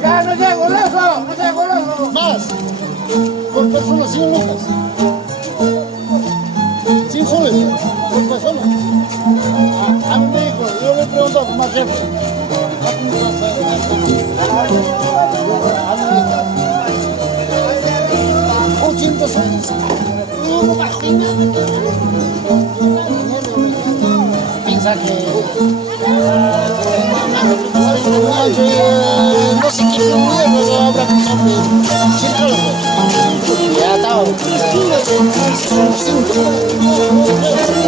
Ya, no sea goloso, no sea goloso. Más. Por persona, 100 lucas. 100 soles, por persona. A mí me dijo, yo le he preguntado con más jefe. A mí me dijo, 80 soles. No, bajo y nada. Piensa que... no sé qué mierda habrá pensado.